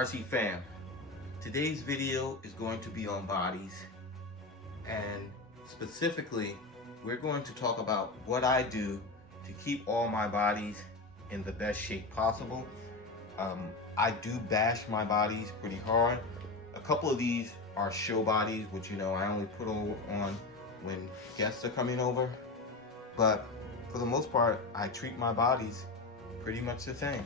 RC fam, today's video is going to be on bodies, and specifically we're going to talk about what I do to keep all my bodies in the best shape possible. I do bash my bodies pretty hard. A couple of these are show bodies, which I only put on when guests are coming over, but for the most part I treat my bodies pretty much the same.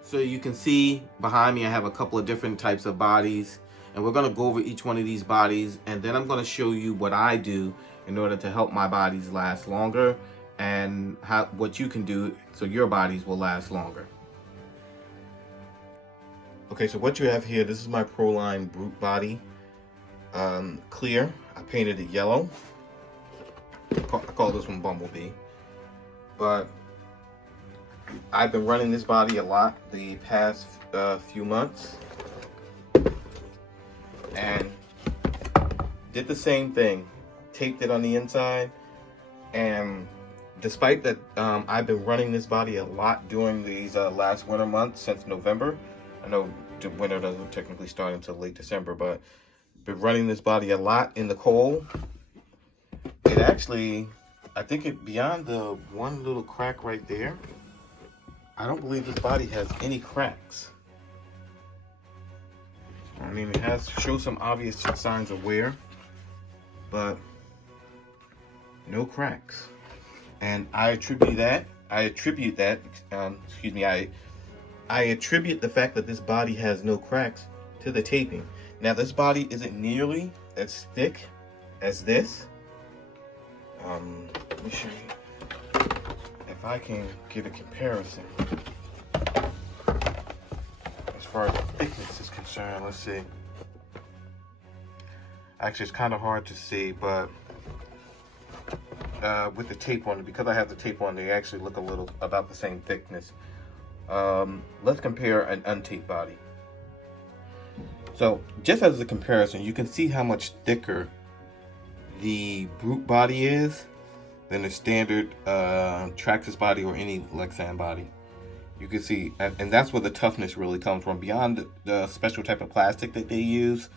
So you can see behind me I have a couple of different types of bodies, and we're going to go over each one of these bodies, and then I'm going to show you what I do in order to help my bodies last longer, and what you can do so your bodies will last longer. Okay, so what you have here, this is my ProLine Brute body. Clear. I painted it yellow. I call this one Bumblebee. But I've been running this body a lot the past few months, and did the same thing. Taped it on the inside, and despite that I've been running this body a lot during these last winter months since November. I know the winter doesn't technically start until late December, but been running this body a lot in the cold. It actually, I think it beyond the one little crack right there, I don't believe this body has any cracks. I mean, it has shown some obvious signs of wear, but no cracks. And I attribute the fact that this body has no cracks to the taping. Now, this body isn't nearly as thick as this. Let me show you if I can get a comparison as far as the thickness is concerned. Let's see. Actually, it's kind of hard to see, but with the tape on it, because I have the tape on, they actually look a little about the same thickness. Let's compare an untaped body. So just as a comparison, you can see how much thicker the Brute body is than the standard Traxxas body or any Lexan body. You can see, and that's where the toughness really comes from. Beyond the special type of plastic that they use,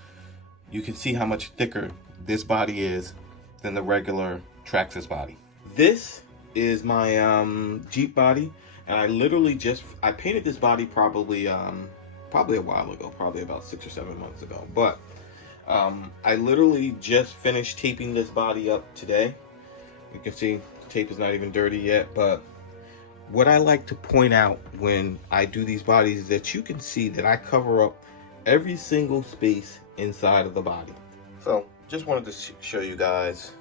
you can see how much thicker this body is than the regular Traxxas body. This is my Jeep body, and I literally I painted this body probably a while ago, probably about 6 or 7 months ago. But I literally just finished taping this body up today. You can see the tape is not even dirty yet, but what I like to point out when I do these bodies is that you can see that I cover up every single space inside of the body. So just wanted to show you guys,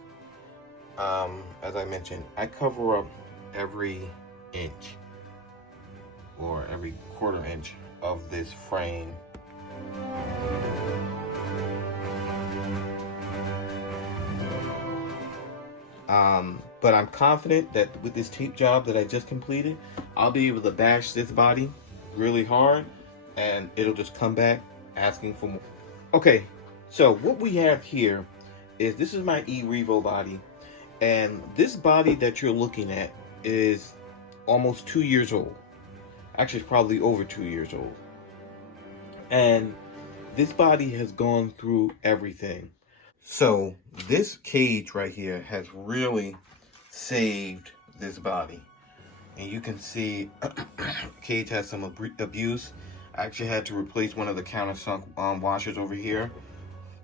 as I mentioned, I cover up every inch or every quarter inch of this frame. But I'm confident that with this tape job that I just completed, I'll be able to bash this body really hard, and it'll just come back asking for more. Okay, so what we have here is, this is my E-Revo body, and this body that you're looking at is almost 2 years old. Actually, it's probably over 2 years old. And this body has gone through everything. So this cage right here has really saved this body. And you can see cage has some abuse. I actually had to replace one of the countersunk washers over here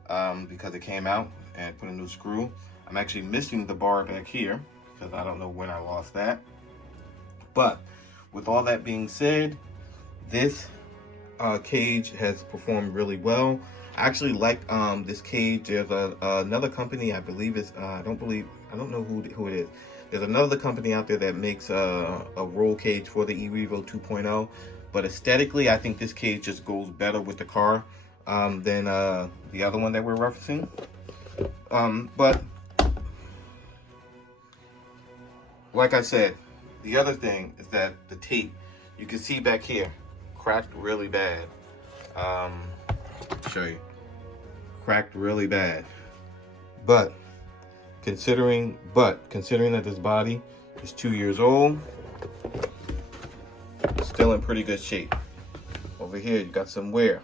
because it came out, and put a new screw. I'm actually missing the bar back here because I don't know when I lost that. But with all that being said, this cage has performed really well. I actually like this cage. There's another company, I believe it's I don't know who it is. There's another company out there that makes a roll cage for the E-Revo 2.0, but aesthetically I think this cage just goes better with the car than the other one that we're referencing. But like I said, the other thing is that the tape, you can see back here, cracked really bad. Show you, cracked really bad. But considering that this body is 2 years old, it's still in pretty good shape. Over here, you got some wear.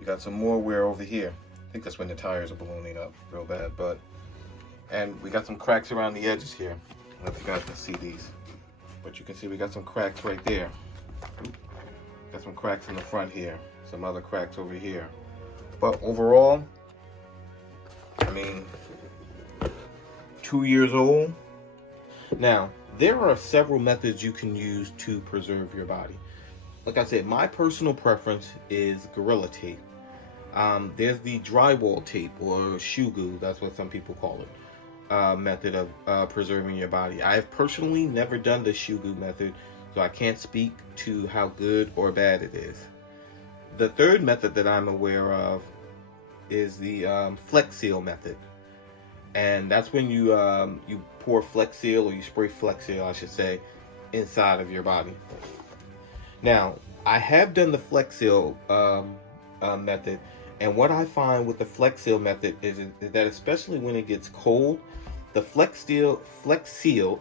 You got some more wear over here. I think that's when the tires are ballooning up real bad, and we got some cracks around the edges here. I don't know if you guys can see these, but you can see we got some cracks right there. Got some cracks in the front here, some other cracks over here. But overall, I mean, 2 years old. Now, there are several methods you can use to preserve your body. Like I said, my personal preference is Gorilla Tape. There's the drywall tape, or shoe glue, that's what some people call it, method of preserving your body. I have personally never done the shoe glue method, so I can't speak to how good or bad it is. The third method that I'm aware of is the Flex Seal method. And that's when you pour Flex Seal, or you spray Flex Seal, I should say, inside of your body. Now, I have done the Flex Seal method, and what I find with the Flex Seal method is that especially when it gets cold, the Flex Seal,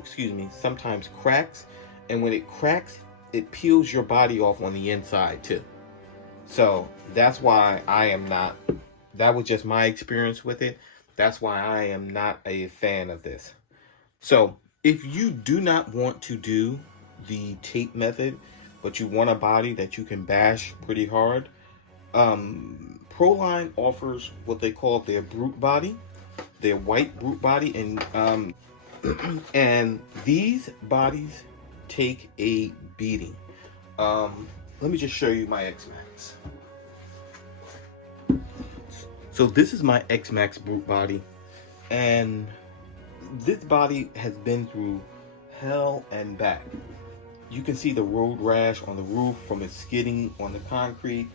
sometimes cracks, and when it cracks, it peels your body off on the inside too. So that's why that was just my experience with it. That's why I am not a fan of this. So if you do not want to do the tape method, but you want a body that you can bash pretty hard, ProLine offers what they call their Brute body, their white Brute body, and and these bodies take a beating. Let me just show you my Xmaxx. So this is my Xmaxx Brute body, and this body has been through hell and back. You can see the road rash on the roof from it skidding on the concrete,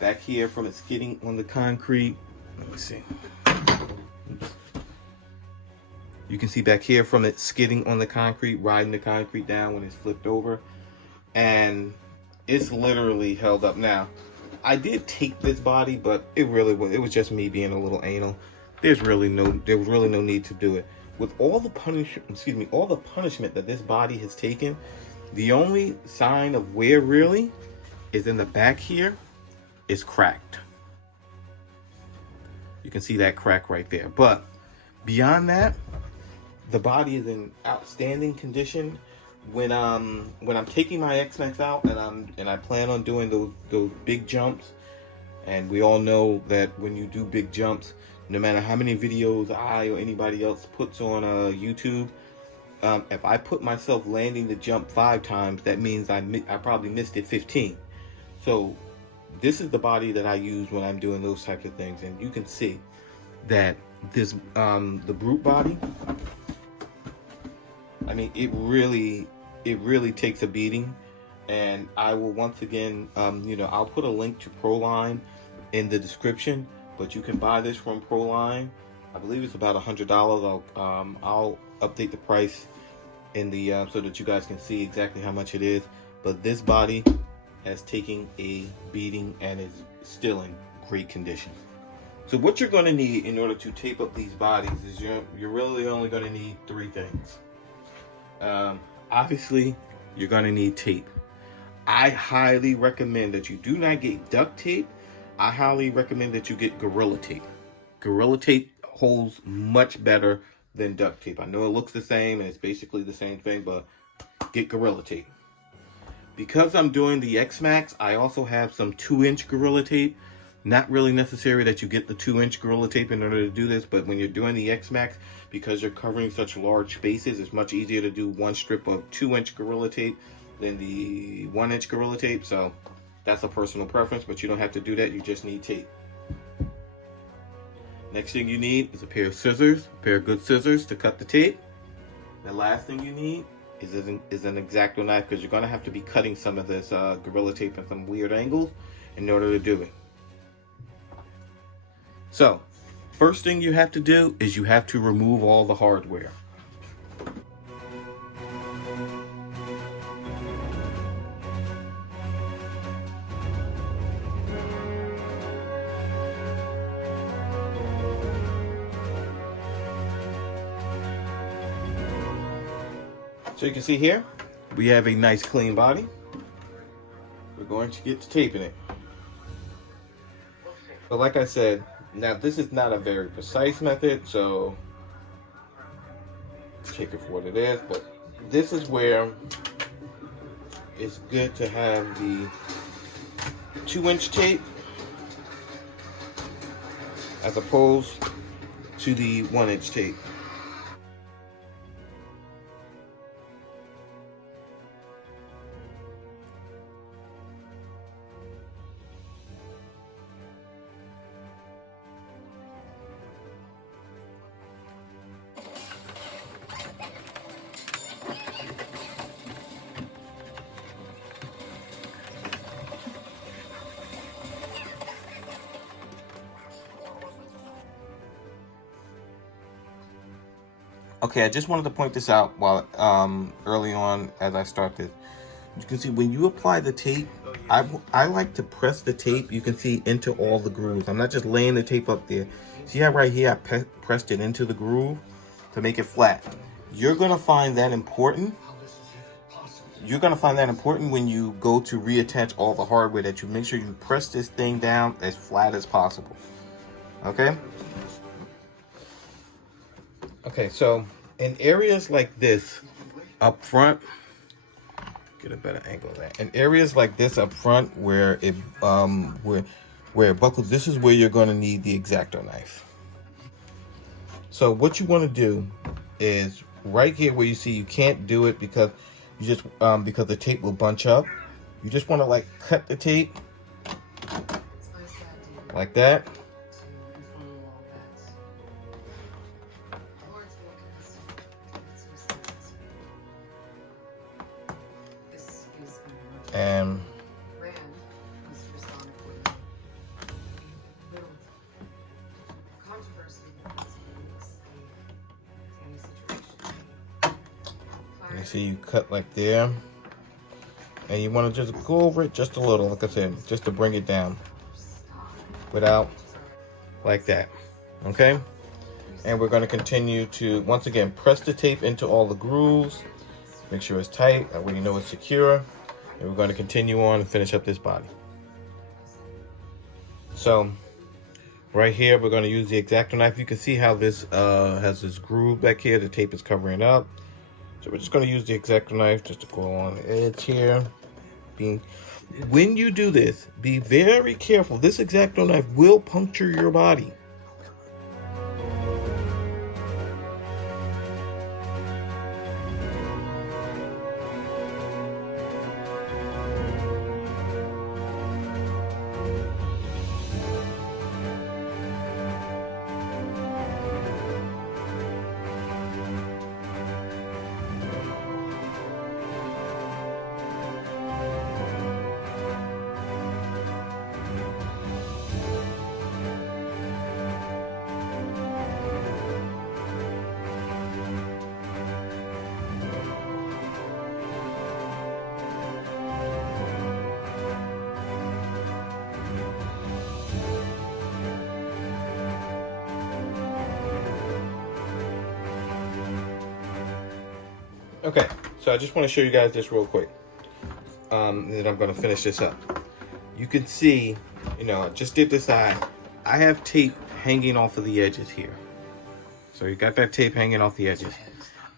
back here from it skidding on the concrete. Let me see. Oops. You can see back here from it skidding on the concrete, riding the concrete down when it's flipped over, and it's literally held up. Now, I did tape this body, but it was just me being a little anal. There was really no need to do it. With all the punishment that this body has taken, the only sign of wear really is in the back here is cracked. You can see that crack right there. But beyond that, the body is in outstanding condition. When I'm taking my Xmaxx out and I plan on doing those big jumps, and we all know that when you do big jumps, no matter how many videos I or anybody else puts on YouTube, if I put myself landing the jump 5 times, that means I probably missed it 15. So this is the body that I use when I'm doing those types of things, and you can see that this the Brute body, I mean, it really takes a beating. And I will once again, I'll put a link to ProLine in the description, but you can buy this from ProLine. I believe it's about $100. I'll update the price in the so that you guys can see exactly how much it is. But this body has taken a beating and is still in great condition. So what you're going to need in order to tape up these bodies is you're really only going to need 3 things. Obviously, you're going to need tape. I highly recommend that you do not get duct tape. I highly recommend that you get Gorilla Tape. Gorilla Tape holds much better than duct tape. I know it looks the same and it's basically the same thing, but get Gorilla Tape. Because I'm doing the Xmaxx, I also have some 2-inch Gorilla Tape. Not really necessary that you get the 2-inch Gorilla Tape in order to do this, but when you're doing the Xmaxx, because you're covering such large spaces, it's much easier to do 1 strip of 2-inch Gorilla Tape than the 1-inch Gorilla Tape. So that's a personal preference, but you don't have to do that. You just need tape. Next thing you need is a pair of scissors, a pair of good scissors to cut the tape. The last thing you need is an X-Acto knife, because you're going to have to be cutting some of this Gorilla Tape at some weird angles in order to do it. So, first thing you have to do is you have to remove all the hardware. So you can see here, we have a nice clean body. We're going to get to taping it. But like I said, now this is not a very precise method, so take it for what it is, but this is where it's good to have the 2-inch tape as opposed to the 1-inch tape. Okay, I just wanted to point this out while early on as I start this. You can see when you apply the tape, I like to press the tape, you can see, into all the grooves. I'm not just laying the tape up there. See how right here I pressed it into the groove to make it flat. You're going to find that important. You're going to find that important when you go to reattach all the hardware, that you make sure you press this thing down as flat as possible. Okay? Okay, so in areas like this up front, get a better angle of that. In areas like this up front where it where it buckles, this is where you're going to need the X-Acto knife. So what you want to do is right here where you see you can't do it because you just because the tape will bunch up. You just want to like cut the tape like that. And you see you cut like there, and you want to just go over it just a little, like I said, just to bring it down without, like that. Okay, and we're going to continue to once again press the tape into all the grooves, make sure it's tight, that way you know it's secure. And we're going to continue on and finish up this body. So right here we're going to use the X-Acto knife. You can see how this has this groove back here. The tape is covering up. So we're just going to use the X-Acto knife just to go on the edge here. When you do this, be very careful. This X-Acto knife will puncture your body. Okay, so I just want to show you guys this real quick. And then I'm going to finish this up. You can see, you know, I just did this eye. I have tape hanging off of the edges here. So you got that tape hanging off the edges.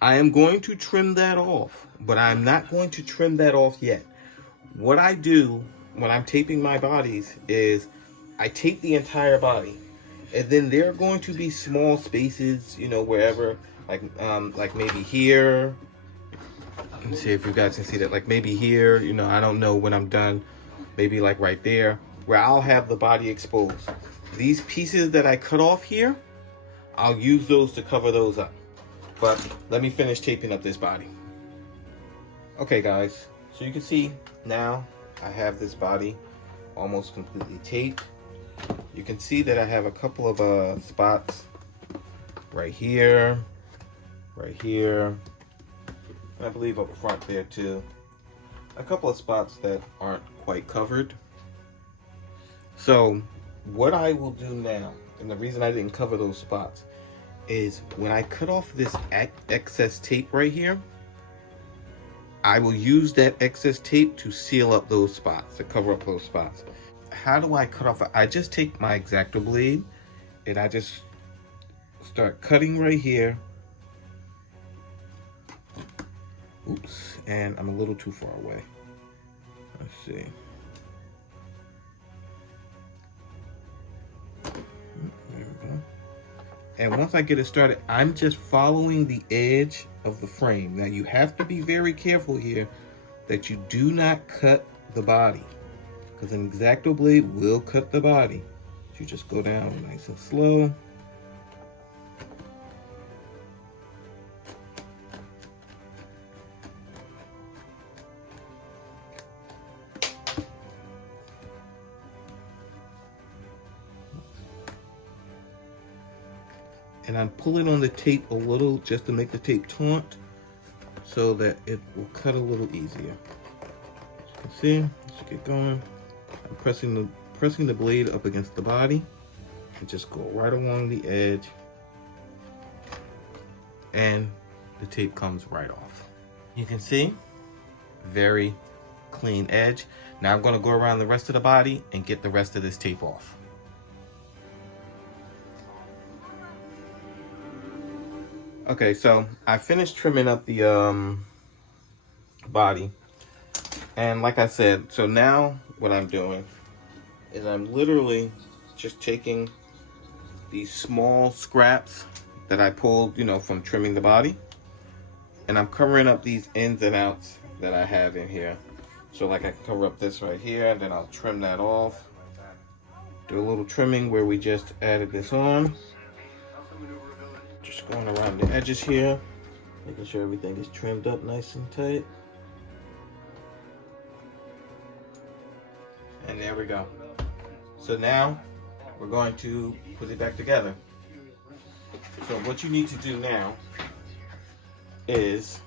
I am going to trim that off, but I'm not going to trim that off yet. What I do when I'm taping my bodies is I tape the entire body. And then there are going to be small spaces, you know, wherever, like maybe here. Let me see if you guys can see that, like maybe here, you know, I don't know when I'm done, maybe like right there, where I'll have the body exposed. These pieces that I cut off here, I'll use those to cover those up. But let me finish taping up this body. Okay guys, so you can see now I have this body almost completely taped. You can see that I have a couple of spots right here, I believe up front there too. A couple of spots that aren't quite covered. So what I will do now, and the reason I didn't cover those spots, is when I cut off this excess tape right here, I will use that excess tape to seal up those spots, to cover up those spots. How do I cut off? I just take my X-Acto blade and I just start cutting right here. Oops, and I'm a little too far away. Let's see. There we go. And once I get it started, I'm just following the edge of the frame. Now you have to be very careful here that you do not cut the body, because an X-Acto blade will cut the body. So you just go down nice and slow. And I'm pulling on the tape a little just to make the tape taut so that it will cut a little easier. As you can see, let's get going. I'm pressing the blade up against the body and just go right along the edge, and the tape comes right off. You can see, very clean edge. Now I'm going to go around the rest of the body and get the rest of this tape off. Okay, so I finished trimming up the body, and like I said, so now what I'm doing is I'm literally just taking these small scraps that I pulled, you know, from trimming the body, and I'm covering up these ins and outs that I have in here. So like I can cover up this right here, and then I'll trim that off. Do a little trimming where we just added this on. Just going around the edges here, making sure everything is trimmed up nice and tight. And there we go. So now we're going to put it back together. So what you need to do now is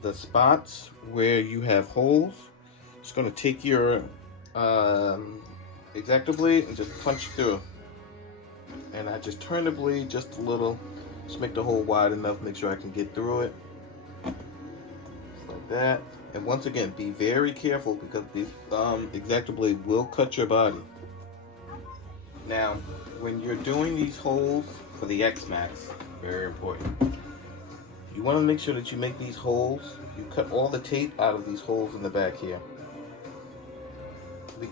the spots where you have holes, just going to take your X-Acto blade and just punch through. And I just turn the blade just a little, just make the hole wide enough, make sure I can get through it. Just like that. And once again, be very careful because this X-Acto blade will cut your body. Now, when you're doing these holes for the Xmaxx, very important, you want to make sure that you make these holes, you cut all the tape out of these holes in the back here.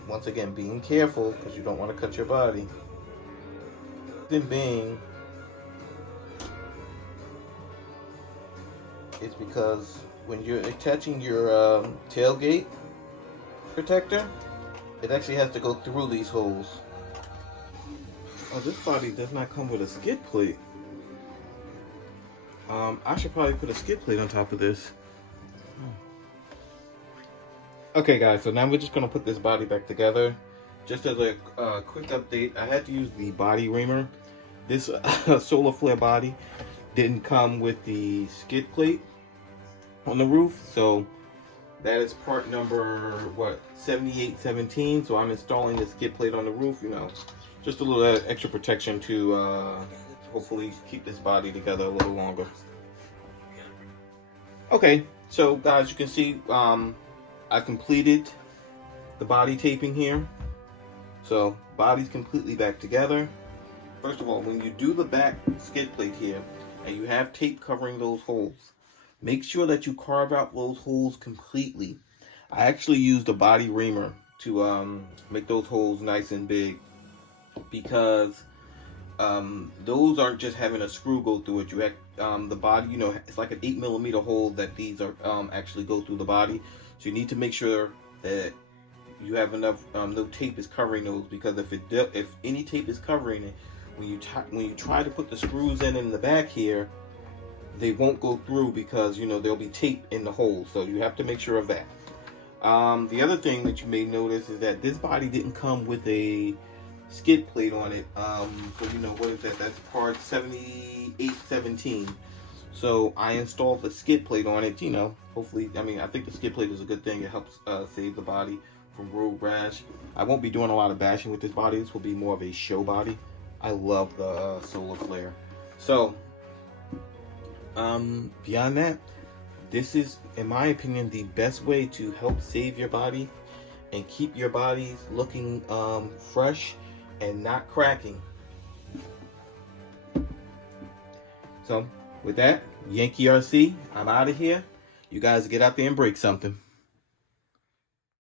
Once again, being careful because you don't want to cut your body. Being it's because when you're attaching your tailgate protector, it actually has to go through these holes. Oh, this body does not come with a skid plate. I should probably put a skid plate on top of this. Okay guys, so now we're just gonna put this body back together. Just as a quick update, I had to use the body reamer. This solar flare body didn't come with the skid plate on the roof, so that is part number, what, 7817. So I'm installing the skid plate on the roof, you know, just a little extra protection to hopefully keep this body together a little longer. Okay, so guys, you can see I completed the body taping here. So body's completely back together. First of all, when you do the back skid plate here and you have tape covering those holes, make sure that you carve out those holes completely. I actually used a body reamer to make those holes nice and big, because those aren't just having a screw go through it. You have the body, you know, it's like an 8mm hole that these are actually go through the body. So you need to make sure that you have enough, no tape is covering those, because if any tape is covering it, when you try to put the screws in the back here, they won't go through because, you know, there'll be tape in the hole. So you have to make sure of that. The other thing that you may notice is that this body didn't come with a skid plate on it. So you know, what is that? That's part 7817. So I installed the skid plate on it, you know, hopefully, I mean, I think the skid plate is a good thing. It helps save the body from road rash. I won't be doing a lot of bashing with this body. This will be more of a show body. I love the solar flare. So beyond that, This is, in my opinion, the best way to help save your body and keep your bodies looking fresh and not cracking. So with that, Yankee RC, I'm out of here. You guys get out there and break something.